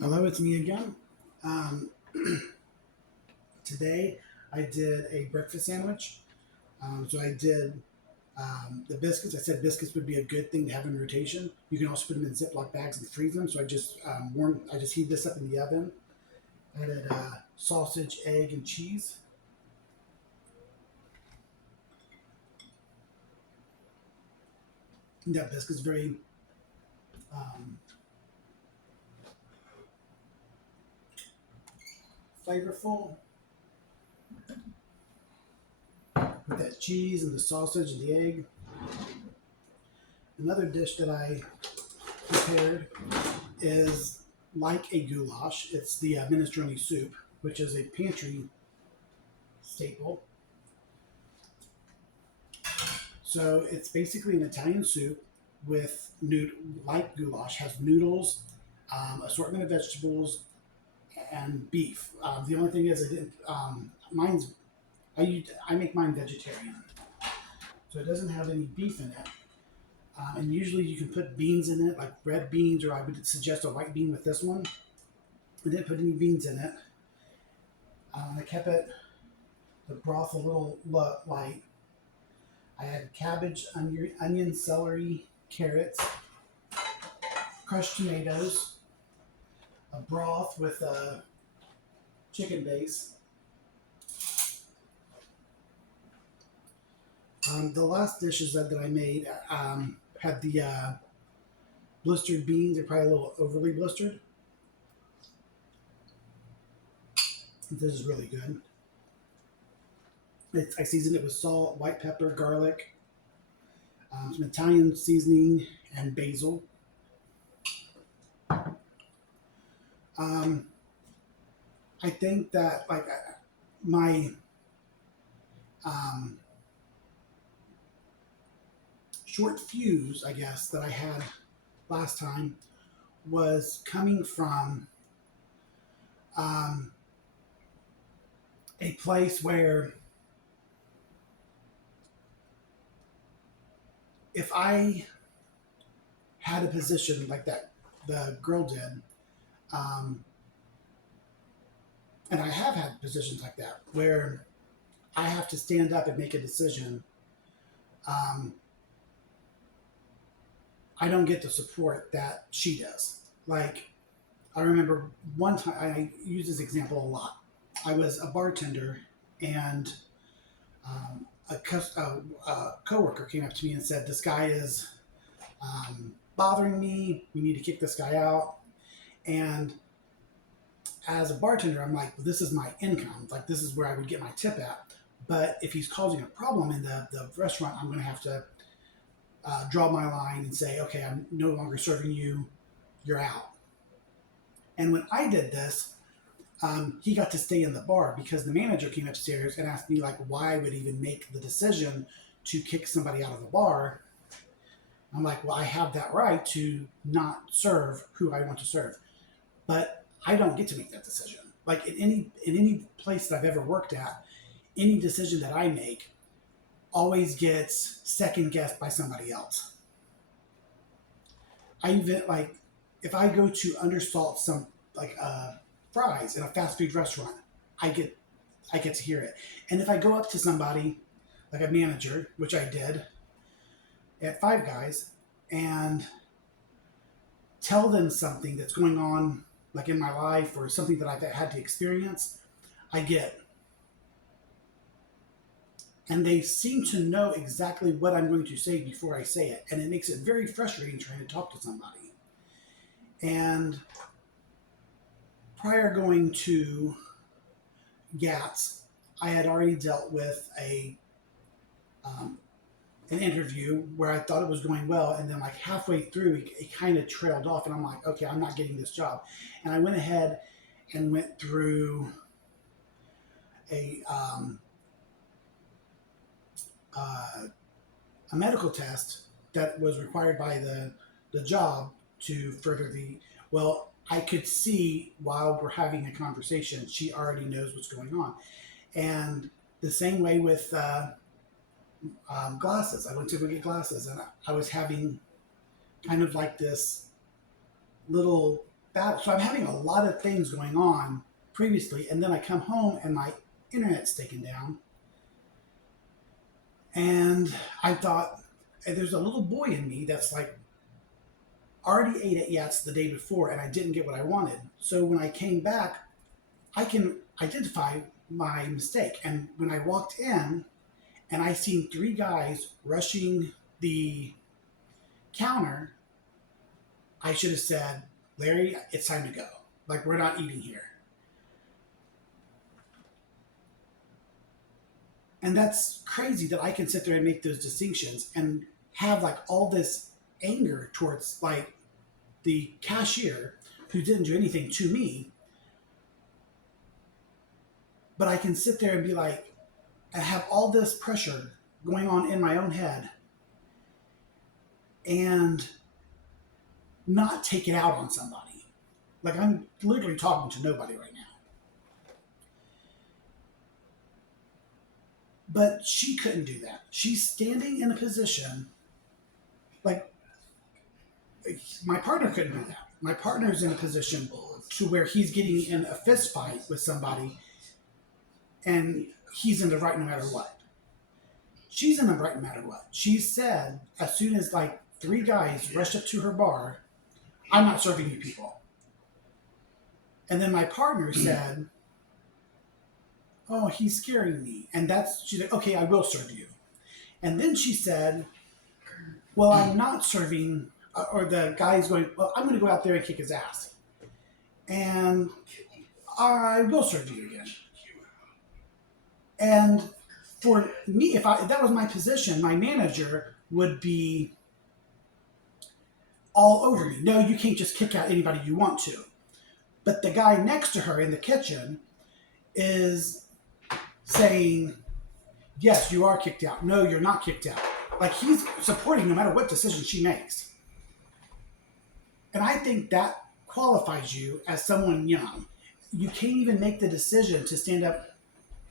Hello, it's me again. Um, Today I did a breakfast sandwich. So I did the biscuits. I said biscuits would be a good thing to have in rotation. You can also put them in Ziploc bags and freeze them. So I just I just heat this up in the oven. I added sausage, egg, and cheese. And that biscuit's very um, flavorful with that cheese and the sausage and the egg. Another dish that I prepared is like a goulash. It's the minestrone soup, which is a pantry staple. So it's basically an Italian soup with like goulash, has noodles, assortment of vegetables, and beef. The only thing is, mine's I make mine vegetarian, so it doesn't have any beef in it. And usually you can put beans in it, like red beans, or I would suggest a white bean with this one. I didn't put any beans in it. I kept the broth a little light. I had cabbage, onion, celery, carrots, crushed tomatoes, a broth with a chicken base. The last dishes that I made had the blistered beans. They're probably a little overly blistered. This is really good. I seasoned it with salt, white pepper, garlic, some Italian seasoning, and basil. Um, I think that my um, short fuse, I guess, that I had last time was coming from um, a place where if I had a position like that the girl did, um, and I have had positions like that where I have to stand up and make a decision. Um, I don't get the support that she does. Like, I remember one time, I use this example a lot. I was a bartender, and a coworker came up to me and said, "This guy is bothering me. We need to kick this guy out." And as a bartender, I'm like, well, "This is my income. Like, this is where I would get my tip at. But if he's causing a problem in the restaurant, I'm going to have to draw my line and say, okay, I'm no longer serving you. You're out." And when I did this, he got to stay in the bar because the manager came upstairs and asked me like why I would even make the decision to kick somebody out of the bar. I'm like, well, I have that right to not serve who I want to serve, but I don't get to make that decision. Like in any place that I've ever worked at, any decision that I make always gets second guessed by somebody else. I even like if I go to undersalt some like fries in a fast food restaurant, I get I get to hear it. And if I go up to somebody like a manager, which I did at Five Guys, and tell them something that's going on like in my life or something that I've had to experience, I get. And they seem to know exactly what I'm going to say before I say it. And it makes it very frustrating trying to talk to somebody. And prior going to GATS, I had already dealt with um, an interview where I thought it was going well, and then like halfway through, it kind of trailed off, and I'm like, okay, I'm not getting this job, and I went ahead and went through a uh, a medical test that was required by the job to further the well. I could see while we're having a conversation, she already knows what's going on, and the same way with glasses. I went to go get glasses, and I was having kind of like this little. battle. So I'm having a lot of things going on previously, and then I come home and my internet's taken down. And I thought, there's a little boy in me that's like, already ate it, yes, the day before, and I didn't get what I wanted. So when I came back, I can identify my mistake. And when I walked in and I seen 3 guys rushing the counter, I should have said, Larry, it's time to go. Like, we're not eating here. And that's crazy that I can sit there and make those distinctions and have like all this anger towards like the cashier who didn't do anything to me. But I can sit there and be like, I have all this pressure going on in my own head and not take it out on somebody. Like, I'm literally talking to nobody right now. But she couldn't do that. She's standing in a position like my partner couldn't do that. My partner's in a position to where he's getting in a fist fight with somebody and he's in the right no matter what. She's in the right no matter what. She said as soon as like 3 guys rushed up to her bar, I'm not serving you people. And then my partner said, oh, he's scaring me. And she's like, okay, I will serve you. And then she said, well, I'm not serving, or the guy's going, well, I'm going to go out there and kick his ass. And I will serve you again. And for me, if that was my position, my manager would be all over me. No, you can't just kick out anybody you want to. But the guy next to her in the kitchen is saying, yes, you are kicked out. No, you're not kicked out. Like, he's supporting no matter what decision she makes. And I think that qualifies you as someone young. You can't even make the decision to stand up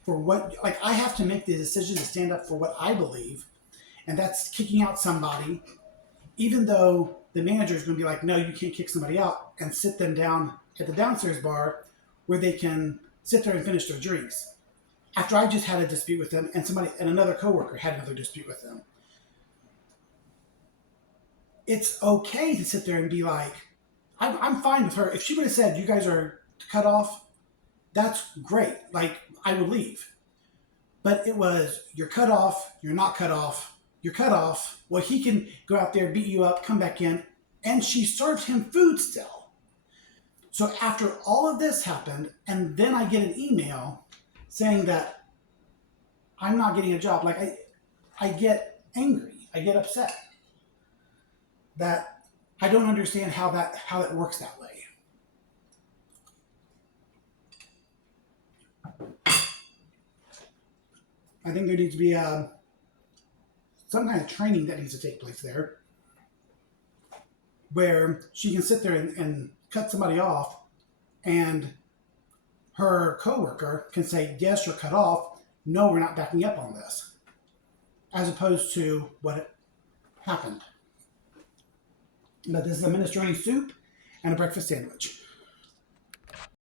for what, like, I have to make the decision to stand up for what I believe. And that's kicking out somebody, even though the manager is going to be like, no, you can't kick somebody out, and sit them down at the downstairs bar where they can sit there and finish their drinks. After I just had a dispute with them and another coworker had another dispute with them. It's okay to sit there and be like, I'm fine with her. If she would have said, you guys are cut off, that's great. Like, I would leave. But it was, you're cut off, you're not cut off, you're cut off. Well, he can go out there, beat you up, come back in. And she served him food still. So after all of this happened, and then I get an email saying that I'm not getting a job, like, I get angry. I get upset. That I don't understand how that works that way. I think there needs to be some kind of training that needs to take place there, where she can sit there and cut somebody off, and her coworker can say, yes, you're cut off. No, we're not backing up on this. As opposed to what happened. But this is a minestrone soup and a breakfast sandwich.